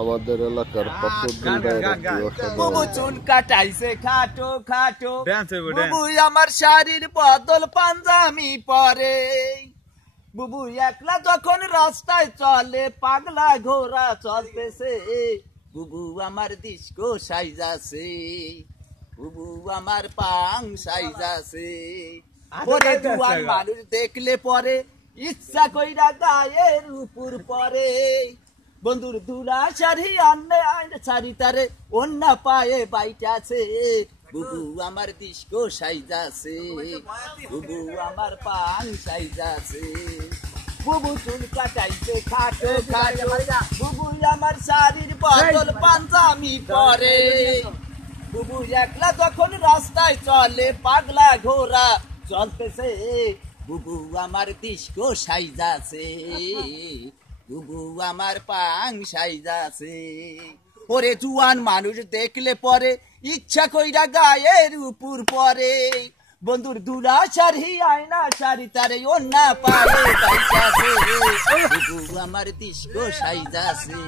আমাদের এলাকার বুবু চুল কাটাইছে খাটো খাটো, বুবু আমার শাড়ির বদল পাঞ্জামি পরে, বুবু একলা যখন রাস্তায় চলে পাগলা ঘোড়া চলতেছে, বুবু আমার ডিস্কো সাইজাছে, বুবু আমার পাং সাইজাছে। ওরে জুয়ান মানুষ দেখলে পরে ইচ্ছা কইরা গায়ের উপর পরে, বন্ধুর দুলা শাড়ি আন্নে আইনে শাড়ি তারে অন্যা পায়ে বাইটাছে, বুবু আমার ডিস্কো সাইজাছে, বুবু আমার পাং সাইজাছে। বুবু চুল কাটাইছে খাটো খাটো, বুবু আমার শাড়ির বদল পাঞ্জামি পরে, বুবু একলা যখন রাস্তায় চলে পাগলা ঘোড়া চলতেছে, বুবু আমার ডিস্কো সাইজাছে, বুবু আমার পাং সাইজাছে। ওরে জুয়ান মানুষ দেখলে পরে ইচ্ছা কইরা গায়ের উপর পরে, বন্ধুর দুলা শাড়ি আয়না শাড়ি তারে অন্যা পায়ে বাইতাছে, বুবু আমার ডিস্কো সাইজাছে।